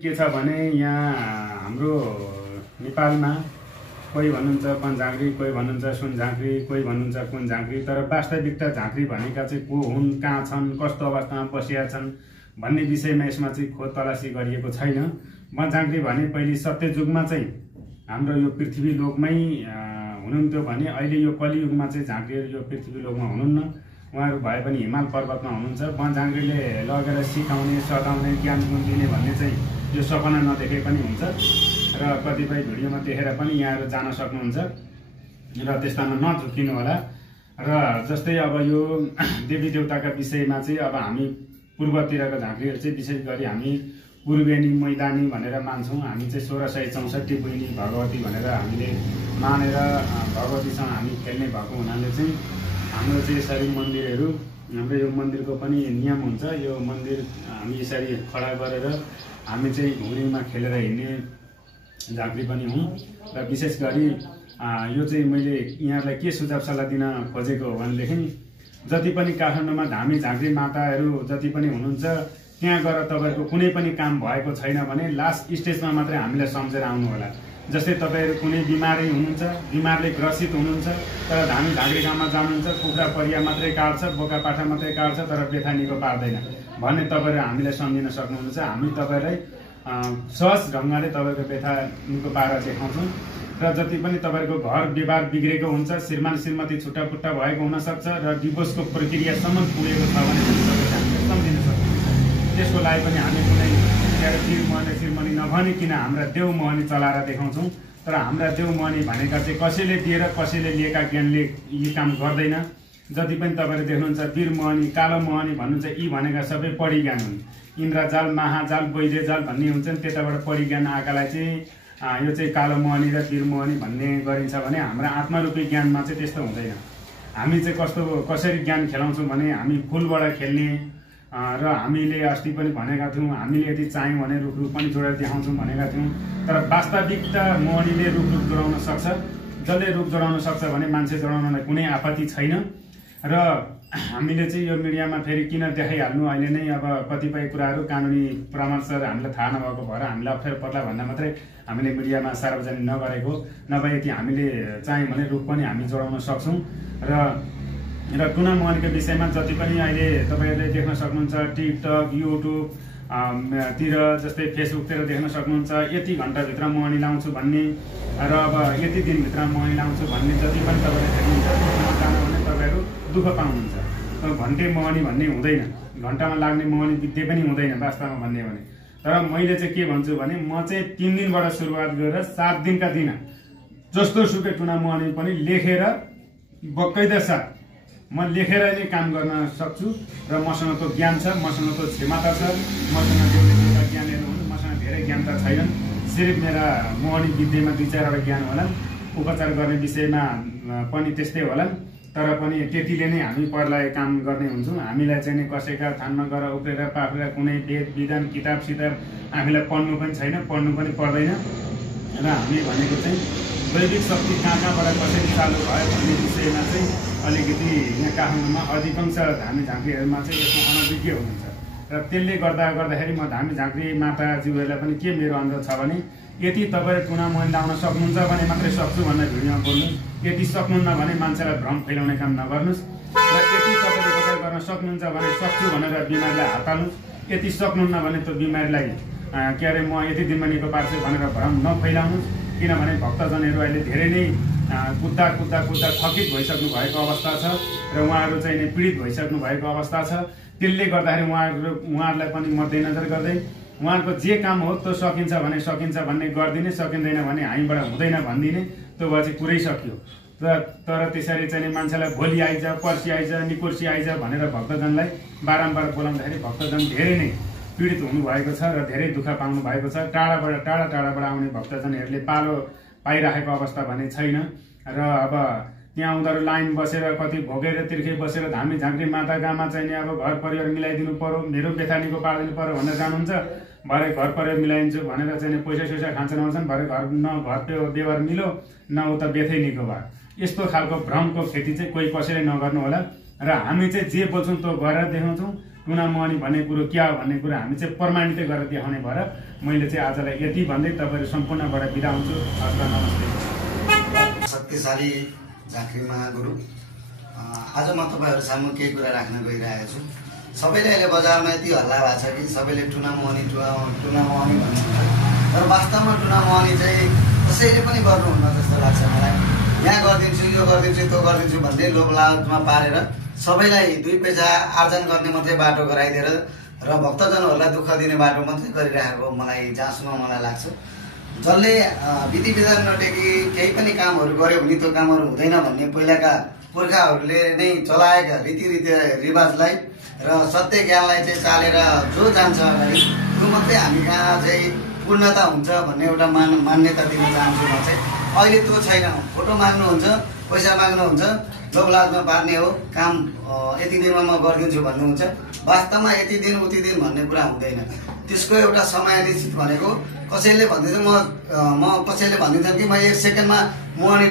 के छ भने यहाँ हाम्रो नेपालमा कोही भन्नुहुन्छ पञ्झाङ्ग्री, कोही भन्नुहुन्छ सुनझाङ्ग्री, कोही भन्नुहुन्छ कुनझाङ्ग्री, तर वास्तविकता झाँक्री भनेका चाहिँ को हुन्, कहाँ छन्, कस्तो अवस्थामा बसिया छन् भन्ने विषयमा यसमा चाहिँ खोज तलासी गरिएको छैन। पञ्झाङ्ग्री भने पहिले सत्ययुगमा चाहिँ हाम्रो यो पृथ्वी लोकमै हुनुहुन्थ्यो भने अहिले यो कलियुगमा चाहिँ झाँक्रीहरू यो पृथ्वी लोकमा हुनुहुन्न। उहाँहरू भए पनि हिमाल पर्वतमा हुनुहुन्छ। पञ्झाङ्ग्रीले लगेर सिकाउने, सताउने, ज्ञान गुण दिने भन्ने चाहिँ यो सपना नदेखे पनि हुन्छ र कतिपय भिडियोमा देखेर पनि यहाँहरू जान सक्नुहुन्छ र त्यस्तामा नझुकिनु होला। र जस्तै अब यो देवी देवताका विषयमा चाहिँ अब हामी पूर्वतिरका झाँक्रीहरू चाहिँ विशेष गरी हामी पूर्वेनी मैदानी भनेर मान्छौँ। हामी चाहिँ 1664 बुइनी भगवती भनेर हामीले मानेर भगवतीसँग हामी खेल्ने भएको हुनाले चाहिँ हाम्रो चाहिँ यसरी मन्दिरहरू, हाम्रो यो मन्दिरको पनि नियम हुन्छ। यो मन्दिर हामी यसरी खडा गरेर हामी चाहिँ घुँडीमा खेलेर हिँड्ने झाँक्री पनि हुँ। र विशेष गरी यो चाहिँ मैले यहाँलाई के सुझाव सल्लाह दिन खोजेको हो भनेदेखि जति पनि काठमाडौँमा धामी झाँक्री माताहरू जति पनि हुनुहुन्छ त्यहाँ गएर तपाईँहरूको कुनै पनि काम भएको छैन भने लास्ट स्टेजमा मात्रै हामीलाई सम्झेर आउनु होला। जस्तै तपाईँहरू कुनै बिमारी हुनुहुन्छ, बिमारले ग्रसित हुनुहुन्छ, तर धामी झाँक्री गाउँमा जानुहुन्छ, कुखुरा परिया मात्रै काट्छ, बोका पाठा मात्रै काट्छ, तर बेथा निको पार्दैन भन्ने तपाईँहरू हामीलाई सम्झिन सक्नुहुन्छ। हामी तपाईँलाई सहज ढङ्गले तपाईँको बेथा निको पारेर देखाउँछौँ। र जति पनि तपाईँहरूको घर व्यवहार बिग्रेको हुन्छ, श्रीमान श्रीमती छुट्टा पुट्टा भएको हुनसक्छ र डिभोर्सको प्रक्रियासम्म पुगेको छ भने हामीले सम्झिन सक्छौँ। त्यसको लागि पनि हामी कुनै वीर मोहनी श्रीमनी नभनिकन हाम्रा देव मोहनी चलाएर देखाउँछौँ। तर हाम्रा देव मोहनी भनेका चाहिँ कसैले दिएर कसैले लिएका ज्ञानले यी काम गर्दैन। जति पनि तपाईँले देख्नुहुन्छ वीर मोहनी, कालो मोहनी भन्नुहुन्छ, यी भनेका सबै पढी ज्ञान हुन्। इन्द्रजाल, महाजाल, वैद्यजाल भन्ने हुन्छन्, त्यताबाट पढी ज्ञान आएकालाई चाहिँ यो चाहिँ कालो मोहनी र वीर मोहनी भन्ने गरिन्छ भने हाम्रा आत्मारूपी ज्ञानमा चाहिँ त्यस्तो हुँदैन। हामी चाहिँ कसरी ज्ञान खेलाउँछौँ भने हामी फुलबाट खेल्ने र हामीले अस्ति पनि भनेका थियौँ हामीले यदि चाह्यौँ भने रुख पनि जोडेर देखाउँछौँ भनेका थियौँ। तर वास्तविकता मोहनीले रुख जोडाउन सक्छ। जसले रुख जोडाउन सक्छ भने मान्छे जोडाउनलाई कुनै आपत्ति छैन। र हामीले चाहिँ यो मिडियामा फेरि किन देखाइहाल्नु, अहिले नै अब कतिपय कुराहरू कानुनी परामर्श हामीलाई थाहा नभएको भएर हामीलाई अप्ठ्यारो पर्ला भन्दा मात्रै हामीले मिडियामा सार्वजनिक नगरेको। नभए यदि हामीले चाह्यौँ भने रुख पनि हामी जोडाउन सक्छौँ। र टुना मोहनीको विषयमा जति पनि अहिले तपाईँहरूले देख्न सक्नुहुन्छ टिकटक, युट्युब तिर जस्तै फेसबुकतिर देख्न सक्नुहुन्छ यति घन्टाभित्र मोहनी लाउँछु भन्ने र अब यति दिनभित्र मोहनी लाउँछु भन्ने जति पनि तपाईँले देख्नुहुन्छ जानु भने तपाईँहरू दुःख पाउनुहुन्छ। घन्टे मोहनी भन्ने हुँदैन, घन्टामा लाग्ने मोहनी विद्या पनि हुँदैन वास्तवमा भन्ने भने। तर मैले चाहिँ के भन्छु भने म चाहिँ 3 दिनबाट सुरुवात गरेर 7 दिनका दिन जस्तो सुकै टुना मोहनी पनि लेखेर बकैदा साथ म लेखेर नै काम गर्न सक्छु। र मसँग त्यो ज्ञान छ, मसँग त्यो क्षमता छ, मसँग देउता ज्ञानहरू हुन्, मसँग धेरै ज्ञान त छैनन्। सिर्फ मेरा मोहनी विद्यामा 2-4वटा ज्ञान होलान्, उपचार गर्ने विषयमा पनि त्यस्तै होलान्। तर पनि त्यतिले नै हामी परलाई काम गर्ने हुन्छौँ। हामीलाई चाहिँ कसैका थानमा गएर उफ्रेर पाफ्रेर कुनै वेद विधान किताब सिताब हामीलाई पढ्नु पनि छैन, पढ्नु पनि पर्दैन। र हामी भनेको चाहिँ दैविक शक्ति कहाँबाट कसरी चालु भयो भन्ने विषयमा चाहिँ अलिकति यहाँ काठमाडौँमा अधिकांश धामी झाँक्रीहरूमा चाहिँ यसमा अनभिज्ञ हुनुहुन्छ। र त्यसले गर्दाखेरि म धामी झाँक्री माताज्यूहरूलाई पनि के मेरो अनुरोध छ भने यदि तपाईँ टुना मोहनी लाउन सक्नुहुन्छ भने मात्रै सक्छु भनेर भिडियोमा बोल्नु। यदि सक्नुहुन्न भने मान्छेलाई भ्रम फैलाउने काम नगर्नुहोस्। र यदि तपाईँले उपचार गर्न सक्नुहुन्छ भने सक्छु भनेर बिमारीलाई हात हाल्नुहोस्। यदि सक्नुहुन्न भने त्यो बिमारीलाई के अरे म यति दिनमा निको पार्छु भनेर भ्रम नफैलाउनुहोस्। किनभने भक्तजनहरू अहिले धेरै नै कुद्दा थकित भइसक्नु भएको अवस्था छ र उहाँहरू चाहिँ पीडित भइसक्नु भएको अवस्था छ। त्यसले गर्दाखेरि उहाँहरूलाई पनि मध्यनजर गर्दै उहाँहरूको जे काम हो त्यो सकिन्छ भने सकिन्छ भन्ने गरिदिने, सकिँदैन भने हामीबाट हुँदैन भनिदिने, त्यो भए चाहिँ पुरै सक्यो। तर त्यसरी चाहिँ मान्छेलाई भोलि आइज, पर्सि आइज, निकोर्सी आइज भनेर भक्तजनलाई बारम्बार बोलाउँदाखेरि भक्तजन धेरै नै पीडित हुनुभएको छ र धेरै दुःख पाउनु भएको छ। टाढाबाट आउने भक्तजनहरूले पालो पाइराखेको अवस्था भने छैन। र अब त्यहाँ उनीहरू लाइन बसेर कति भोगेर तिर्खे बसेर धामी झाँक्री माता गाउँमा चाहिँ अब घर परिवार मिलाइदिनु पर्यो, मेरो बेथा निको पारिदिनु पर्यो भनेर जानुहुन्छ। भरे घर परिवार मिलाइदिन्छु भनेर चाहिँ पैसा खान्छ नहुन्छन्, भरे घर व्यवहार मिलो न उता बेथै निको भयो। यस्तो खालको भ्रमको खेती चाहिँ कोही कसैले नगर्नु होला। र हामी चाहिँ जे बोल्छौँ त्यो गरेर देखाउँछौँ। टुना मनी भन्ने कुरो क्या हो भन्ने कुरो हामी चाहिँ प्रमाणित गरेर देखाउने भएर मैले चाहिँ आजलाई यति भन्दै तपाईँहरू सम्पूर्णबाट बिदा हुन्छु। हजुर नमस्ते। शक्तिशाली झाँक्री महागुरु, आज म तपाईँहरू सामु केही कुरा राख्न गइरहेको छु। सबैले अहिले बजारमा यति हल्ला भएको छ कि सबैले टुना मनी भन्नुहुन्छ, तर वास्तवमा टुना मनी चाहिँ कसैले पनि गर्नुहुन्न जस्तो लाग्छ मलाई। यहाँ गरिदिन्छु, यो गरिदिन्छु, त्यो गरिदिन्छु भन्दै लोभ लालचमा पारेर सबैलाई 2 पैसा आर्जन गर्ने मात्रै बाटो गराइदिएर र भक्तजनहरूलाई दुःख दिने बाटो मात्रै गरिरहेको मलाई जहाँसम्म मलाई लाग्छ। जसले विधि विधान नटेकी केही पनि कामहरू गर्यो भने त्यो कामहरू हुँदैन भन्ने पहिलाका पुर्खाहरूले नै चलाएका रीतिरिवाजलाई र सत्य ज्ञानलाई चाहिँ चालेर जो जान्छ अगाडि त्यो मात्रै हामी कहाँ चाहिँ पूर्णता हुन्छ भन्ने एउटा मान्यता दिन चाहन्छु म चाहिँ। अहिले त्यो छैन, फोटो माग्नुहुन्छ, पैसा माग्नुहुन्छ, लोभ लालचमा पार्ने हो, काम यति दिनमा म गरिदिन्छु भन्नुहुन्छ। वास्तवमा यति दिन उति दिन भन्ने कुरा हुँदैन। त्यसको एउटा समय निश्चित भनेको कसैले भनिदिन्छ म कसैले भनिदिन्छ कि म 1 सेकेन्डमा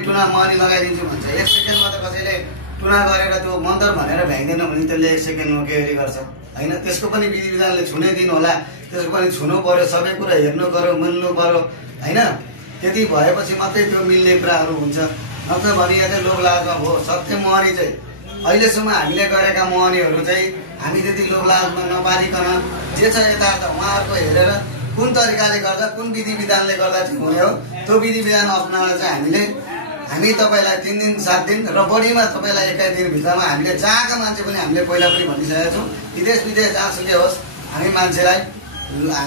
टुना मनी लगाइदिन्छु भन्छ। 1 सेकेन्डमा त कसैले टुना गरेर त्यो मन्त्र भनेर भ्याइँदैन भने त्यसले 1 सेकेन्डमा के गर्छ होइन। त्यसको पनि विधि विधानले छुने दिन होला, त्यसको पनि छुनु पर्यो, सबै कुरा हेर्नु पर्यो, मिल्नु पर्यो होइन। त्यति भएपछि मात्रै त्यो मिल्ने कुराहरू हुन्छ, नत्र भने यहाँ चाहिँ लोभ लालचमा भयो। सत्य मोहनी चाहिँ अहिलेसम्म हामीले गरेका मोहनीहरू चाहिँ हामी त्यति लोभ लालचमा नपारिकन जे छ यथार्थ उहाँहरूको हेरेर कुन तरिकाले गर्दा कुन विधि विधानले गर्दा चाहिँ हुने हो त्यो विधि विधान अप्नाएर चाहिँ हामी तपाईँलाई 3 दिन 7 दिन र बढीमा तपाईँलाई 21 दिनभित्रमा हामीले जहाँका मान्छे पनि हामीले पहिला पनि भनिसकेका छौँ, विदेश जहाँसुकै होस् हामी मान्छेलाई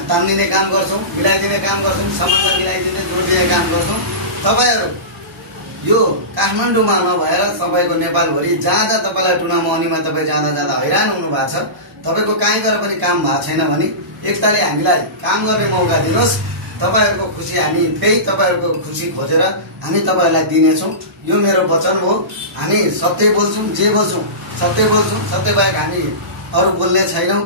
तान्दिने काम गर्छौँ, मिलाइदिने काम गर्छौँ, सम्बन्ध मिलाइदिने जोडिदिने काम गर्छौँ। तपाईँहरू यो काठमाडौँमा नभएर तपाईँको नेपालभरि जाँदा तपाईँलाई टुना मनीमा तपाईँ जाँदा हैरान हुनु भएको छ। तपाईँको कहीँ गएर पनि काम भएको छैन भने एकताले हामीलाई काम गर्ने मौका दिनुहोस्। तपाईँहरूको खुसी हामी त्यही तपाईँहरूको खुसी खोजेर हामी तपाईँहरूलाई दिनेछौँ। यो मेरो वचन हो। हामी सत्य बोल्छौँ, जे बोल्छौँ सत्य बोल्छौँ, सत्य बाहेक हामी अरू बोल्ने छैनौँ।